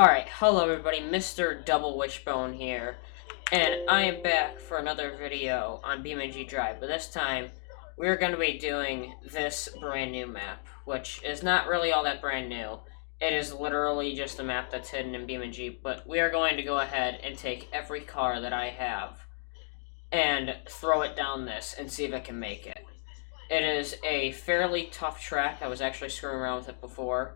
Alright, hello everybody, Mr.Double Wishbone here, and I am back for another video on BeamNG Drive, but this time we're going to be doing this brand new map, which is not really all that brand new. It is literally just a map that's hidden in BeamNG, but we are going to go ahead and take every car that I have and throw it down this and see if it can make it. It is a fairly tough track. I was actually screwing around with it before.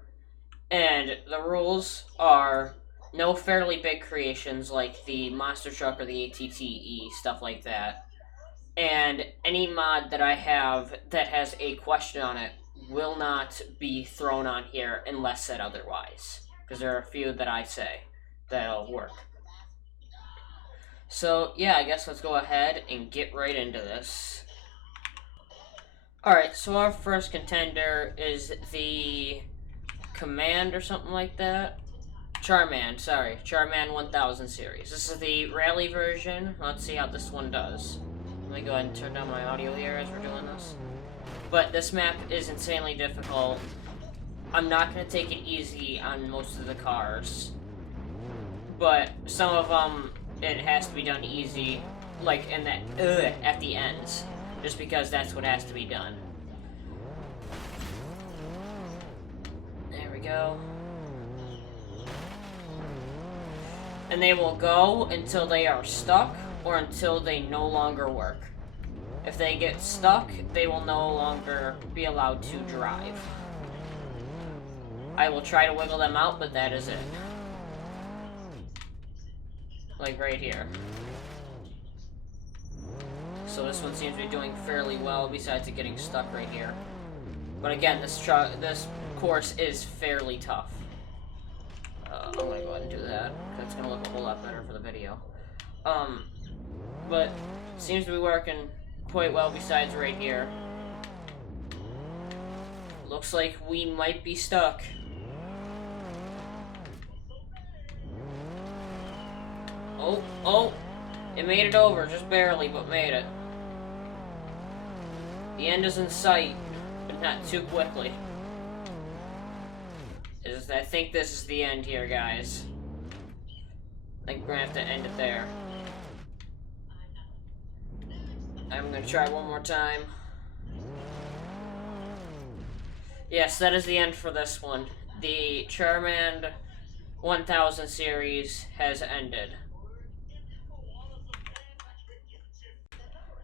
And the rules are no fairly big creations like the monster truck or the ATTE, stuff like that. And any mod that I have that has a question on it will not be thrown on here unless said otherwise. Because there are a few that I say that'll work. So, yeah, I guess let's go ahead and get right into this. Alright, so our first contender is the Command or something like that. Charman 1000 series. This is the rally version. Let's see how this one does. Let me go ahead and turn down my audio here as we're doing this. But this map is insanely difficult. I'm not going to take it easy on most of the cars. But some of them, it has to be done easy. Like in that, at the ends. Just because that's what has to be done. There we go. And they will go until they are stuck or until they no longer work. If they get stuck, they will no longer be allowed to drive. I will try to wiggle them out, but that is it. Like right here. So this one seems to be doing fairly well, besides it getting stuck right here. But again, this course is fairly tough. I'm gonna go ahead and do that. That's gonna look a whole lot better for the video. But seems to be working quite well besides right here. Looks like we might be stuck. Oh, it made it over, just barely, but made it. The end is in sight, but not too quickly. I think this is the end here, guys. I think we're gonna have to end it there. I'm gonna try one more time. Yes, that is the end for this one. The Charman 1000 series has ended.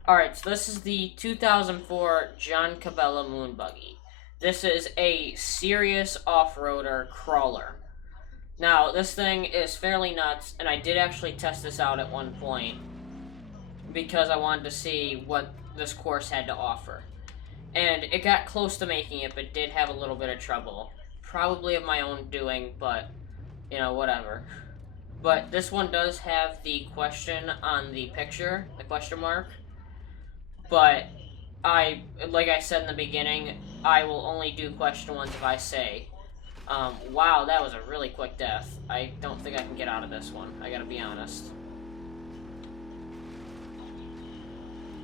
Alright, so this is the 2004 John Cabela Moon Buggy. This is a serious off-roader crawler. Now, this thing is fairly nuts, and I did actually test this out at one point because I wanted to see what this course had to offer. And it got close to making it, but did have a little bit of trouble. Probably of my own doing, but, you know, whatever. But this one does have the question on the picture, the question mark. But like I said in the beginning, I will only do question ones if I say. Wow, that was a really quick death. I don't think I can get out of this one, I gotta be honest.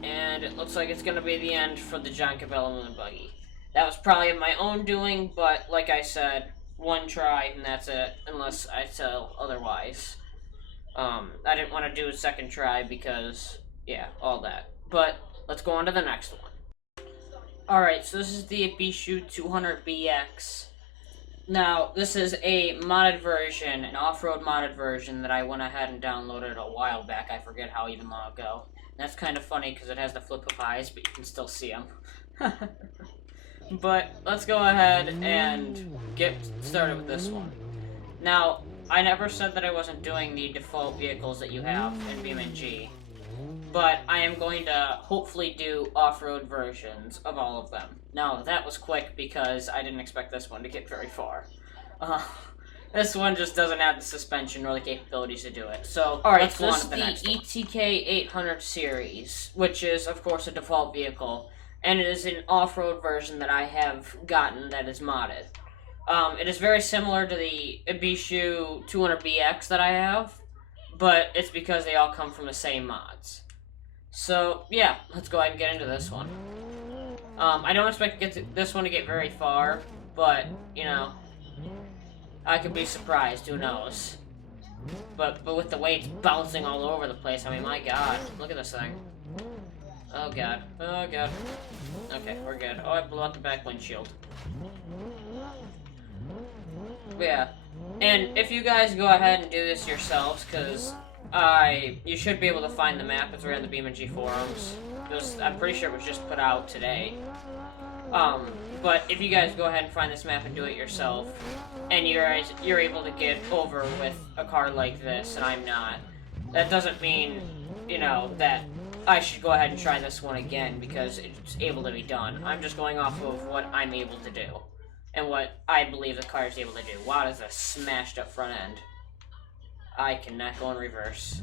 And it looks like it's gonna be the end for the John Cabela Moon Buggy. That was probably of my own doing, but like I said, one try and that's it, unless I tell otherwise. I didn't want to do a second try because, yeah, all that. But let's go on to the next one. Alright, so this is the BeamNG 200BX. Now, this is a modded version, an off-road modded version that I went ahead and downloaded a while back. I forget how even long ago. And that's kind of funny because it has the flip of eyes, but you can still see them. But let's go ahead and get started with this one. Now, I never said that I wasn't doing the default vehicles that you have in BeamNG. But I am going to hopefully do off-road versions of all of them. Now, that was quick because I didn't expect this one to get very far. This one just doesn't have the suspension or the capabilities to do it. So, alright, so this is the ETK 800 series, which is, of course, a default vehicle. And it is an off-road version that I have gotten that is modded. It is very similar to the BeamNG 200BX that I have, but it's because they all come from the same mods. So, yeah, let's go ahead and get into this one. I don't expect this one to get very far, but, you know, I could be surprised, who knows. But with the way it's bouncing all over the place, I mean, my god. Look at this thing. Oh god. Oh god. Okay, we're good. Oh, I blew out the back windshield. But yeah. And if you guys go ahead and do this yourselves, because you should be able to find the map. It's right on the BeamNG forums. I'm pretty sure it was just put out today. But if you guys go ahead and find this map and do it yourself, and you're able to get over with a car like this, and I'm not, that doesn't mean, you know, that I should go ahead and try this one again because it's able to be done. I'm just going off of what I'm able to do, and what I believe the car is able to do. Wow, that's a smashed up front end. I cannot go in reverse.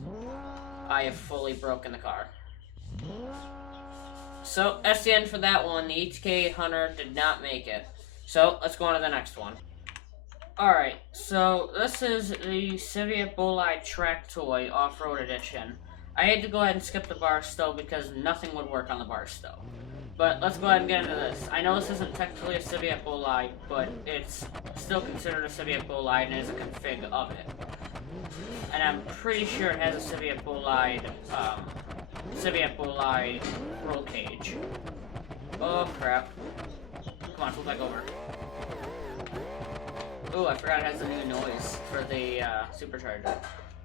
I have fully broken the car. So, that's the end for that one. The ETK Hunter did not make it. So, let's go on to the next one. Alright, so this is the Soviet Bolide Track Toy Off-Road Edition. I had to go ahead and skip the bar stow because nothing would work on the bar stow. But let's go ahead and get into this. I know this isn't technically a Soviet Bolide, but it's still considered a Soviet Bolide and is a config of it. And I'm pretty sure it has a Soviet Bolide roll cage. Oh crap. Come on, flip back over. Oh, I forgot it has a new noise for the supercharger.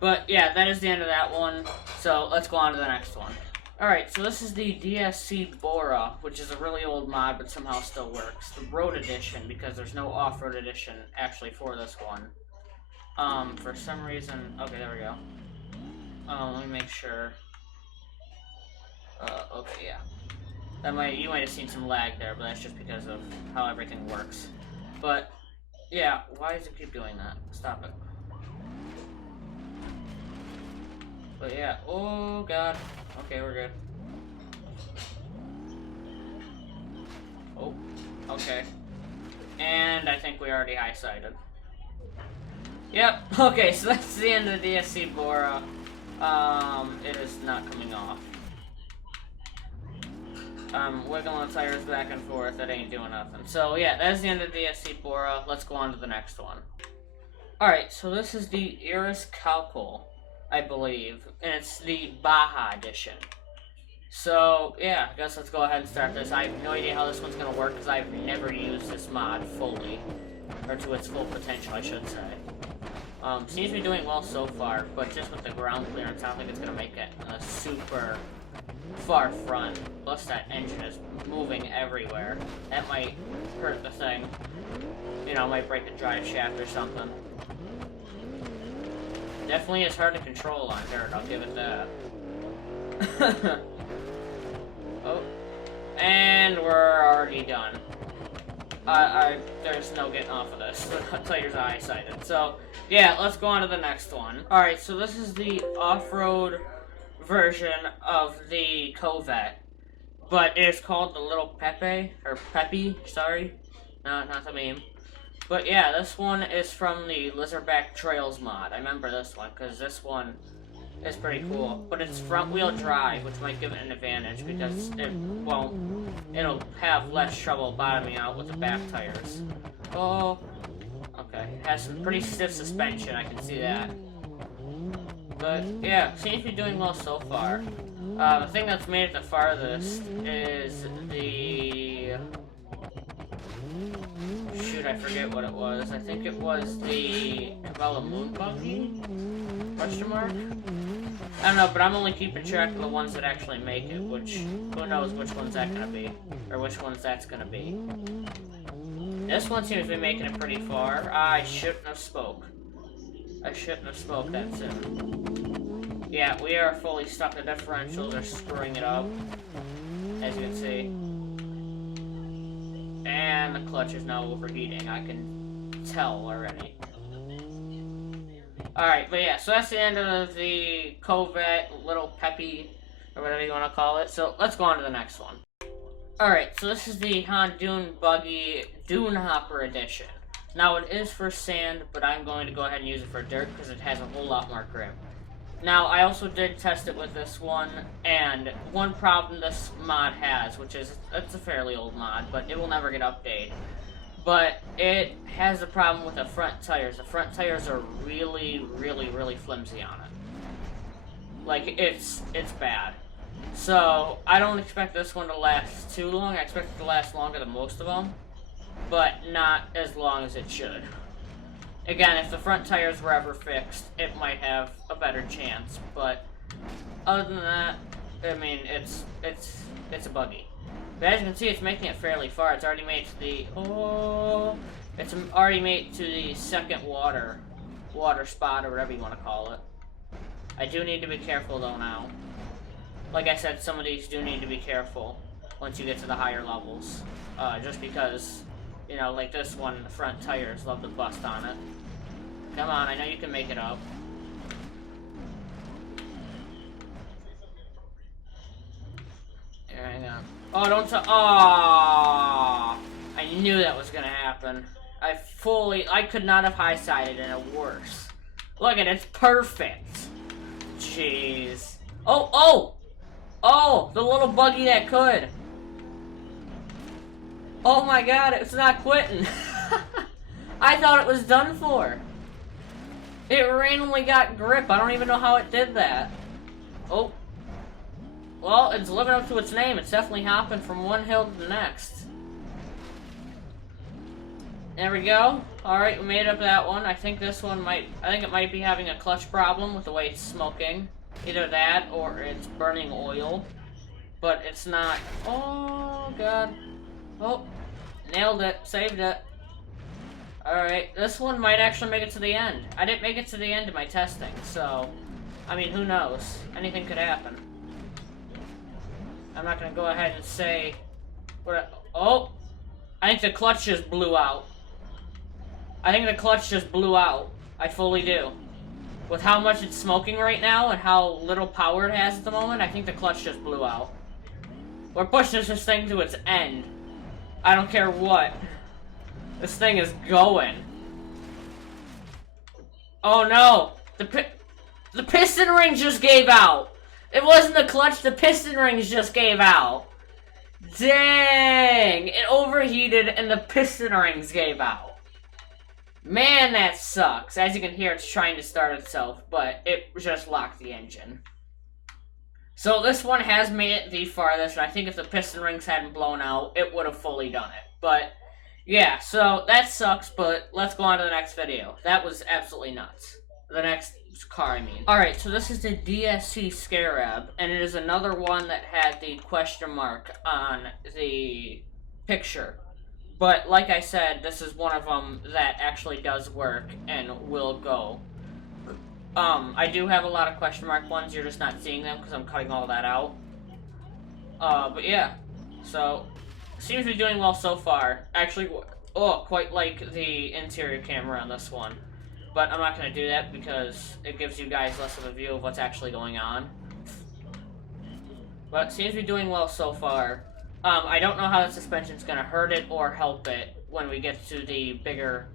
But yeah, that is the end of that one. So let's go on to the next one. Alright, so this is the DSC Bora, which is a really old mod but somehow still works. The Road Edition, because there's no Off-Road Edition actually for this one. For some reason... Okay, there we go. Let me make sure. Okay, yeah. You might have seen some lag there, but that's just because of how everything works. But, yeah, why does it keep doing that? Stop it. But yeah, oh god. Okay, we're good. Oh, okay. And I think we already high-sided. Yep, okay, so that's the end of the DSC Bora. It is not coming off. Wiggling the tires back and forth, that ain't doing nothing. So yeah, that's the end of the DSC Bora. Let's go on to the next one. Alright, so this is the Iris Calcul, I believe, and it's the Baja edition. So, yeah, I guess let's go ahead and start this. I have no idea how this one's going to work because I've never used this mod fully, or to its full potential, I should say. Seems to be doing well so far, but just with the ground clearance, I don't think it's going to make it a super far front. Plus, that engine is moving everywhere. That might hurt the thing. You know, might break the drive shaft or something. Definitely is hard to control on dirt, I'll give it that. Oh. And we're already done. There's no getting off of this. The tires are high-sided. So, yeah, let's go on to the next one. Alright, so this is the off-road version of the Corvette. But it is called the Little Pepe, or Peppy, sorry. No, not the meme. But yeah, this one is from the Lizardback Trails mod. I remember this one, because this one is pretty cool. But it's front-wheel drive, which might give it an advantage, because it'll have less trouble bottoming out with the back tires. Oh, okay. It has some pretty stiff suspension, I can see that. But yeah, seems to be doing well so far. The thing that's made it the farthest is the... Shoot, I forget what it was. I think it was the Cabela Moon Buggy? Question mark? I don't know, but I'm only keeping track of the ones that actually make it, which, who knows which one's that gonna be, or which one's that's gonna be. This one seems to be making it pretty far. I shouldn't have spoke. I shouldn't have spoke that soon. Yeah, we are fully stuck. The differentials are screwing it up, as you can see. And the clutch is now overheating, I can tell already. Alright, but yeah, so that's the end of the Corvette, Little Peppy, or whatever you want to call it. So let's go on to the next one. Alright, so this is the Honda Buggy Dune Hopper Edition. Now it is for sand, but I'm going to go ahead and use it for dirt because it has a whole lot more grip. Now, I also did test it with this one, and one problem this mod has, which is, it's a fairly old mod, but it will never get updated. but it has a problem with the front tires. The front tires are really, really, really flimsy on it. Like, it's bad. So, I don't expect this one to last too long. I expect it to last longer than most of them, but not as long as it should. Again, if the front tires were ever fixed, it might have a better chance, but other than that, I mean, it's a buggy. But as you can see, it's making it fairly far. It's already made to the, it's already made to the second water spot, or whatever you want to call it. I do need to be careful though now. Like I said, some of these do need to be careful once you get to the higher levels. Just because, you know, like this one, the front tires love to bust on it. Come on, I know you can make it up. Hang on. Oh, don't tell. Oh, I knew that was gonna happen. I could not have high-sided in it worse. Look at it, it's perfect. Jeez. Oh, the little buggy that could. Oh my god, it's not quitting. I thought it was done for. It randomly got grip. I don't even know how it did that. Oh. Well, it's living up to its name. It's definitely hopping from one hill to the next. There we go. Alright, we made up that one. I think this one I think it might be having a clutch problem with the way it's smoking. Either that, or it's burning oil. But it's not. Oh, God. Oh, nailed it. Saved it. Alright, this one might actually make it to the end. I didn't make it to the end of my testing, so, I mean, who knows? Anything could happen. I'm not gonna go ahead and say oh! I think the clutch just blew out. I think the clutch just blew out. I fully do. With how much it's smoking right now and how little power it has at the moment, I think the clutch just blew out. We're pushing this thing to its end. I don't care what. This thing is going. Oh no! The piston ring just gave out! It wasn't the clutch, the piston rings just gave out. Dang! It overheated and the piston rings gave out. Man, that sucks. As you can hear, it's trying to start itself, but it just locked the engine. So this one has made it the farthest, and I think if the piston rings hadn't blown out, it would have fully done it. But, yeah, so that sucks, but let's go on to the next video. That was absolutely nuts. The next car, I mean. Alright, so this is the DSC Scarab, and it is another one that had the question mark on the picture. But, like I said, this is one of them that actually does work and will go. I do have a lot of question mark ones, you're just not seeing them because I'm cutting all that out. But yeah, so, seems to be doing well so far. Actually, quite like the interior camera on this one. But I'm not going to do that because it gives you guys less of a view of what's actually going on. But it seems to be doing well so far. I don't know how the suspension's going to hurt it or help it when we get to the bigger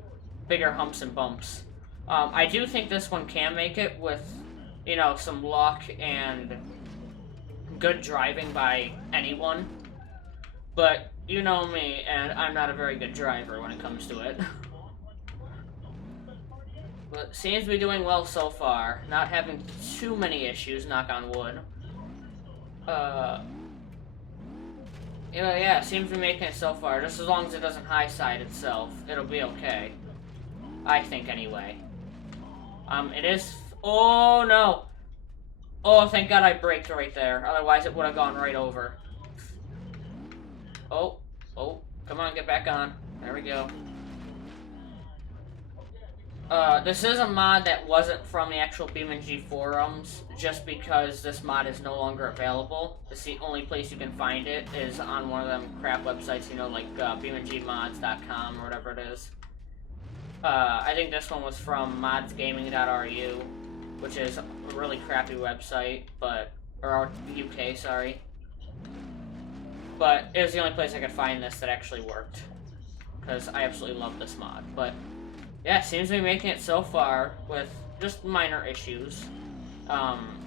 humps and bumps. I do think this one can make it with, you know, some luck and good driving by anyone. But you know me, and I'm not a very good driver when it comes to it. But seems to be doing well so far. Not having too many issues, knock on wood. Yeah, seems to be making it so far. Just as long as it doesn't high side itself, it'll be okay. I think anyway. It is. Oh no! Oh, thank God I braked right there. Otherwise, it would have gone right over. Oh, come on, get back on. There we go. This is a mod that wasn't from the actual BeamNG forums, just because this mod is no longer available. It's the only place you can find it is on one of them crap websites, you know, like BeamNGmods.com or whatever it is. I think this one was from modsgaming.ru, which is a really crappy website, or UK, sorry. But it was the only place I could find this that actually worked, because I absolutely love this mod. But yeah, seems to be making it so far with just minor issues.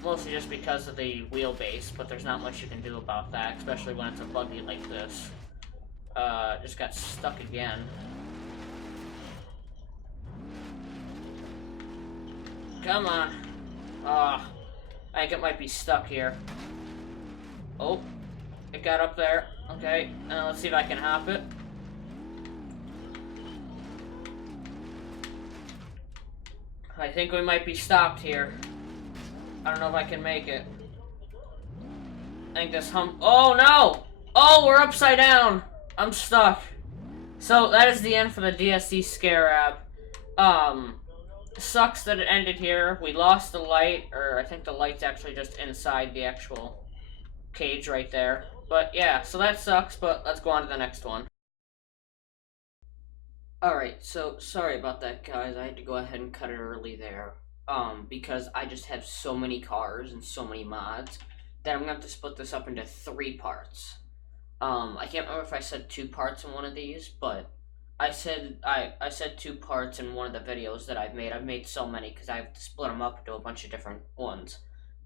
Mostly just because of the wheelbase, but there's not much you can do about that, especially when it's a buggy like this. Just got stuck again. Come on. Ah, I think it might be stuck here. Oh, it got up there. Okay, let's see if I can hop it. I think we might be stopped here. I don't know if I can make it. I think this hump. Oh no! Oh, we're upside down! I'm stuck. So that is the end for the DSC Scarab. Sucks that it ended here. We lost the light, or I think the light's actually just inside the actual cage right there. But yeah, so that sucks, but let's go on to the next one. Alright, so sorry about that, guys. I had to go ahead and cut it early there. Because I just have so many cars and so many mods that I'm gonna have to split this up into 3 parts. I can't remember if I said 2 parts in one of these, but I said 2 parts in one of the videos that I've made. I've made so many because I have to split them up into a bunch of different ones.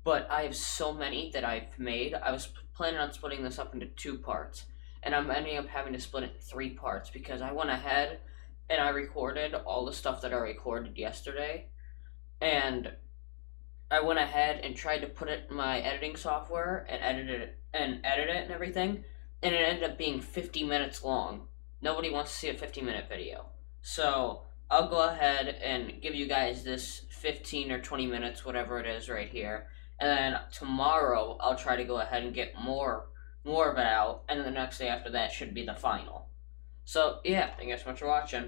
But I have so many that I've made. I was planning on splitting this up into 2 parts, and I'm ending up having to split it in 3 parts because I went ahead and I recorded all the stuff that I recorded yesterday, and I went ahead and tried to put it in my editing software and edit it and everything, and it ended up being 50 minutes long. Nobody wants to see a 50-minute video. So I'll go ahead and give you guys this 15 or 20 minutes, whatever it is right here. And then tomorrow I'll try to go ahead and get more of it out, and then the next day after that should be the final. So yeah, thank you guys so much for watching.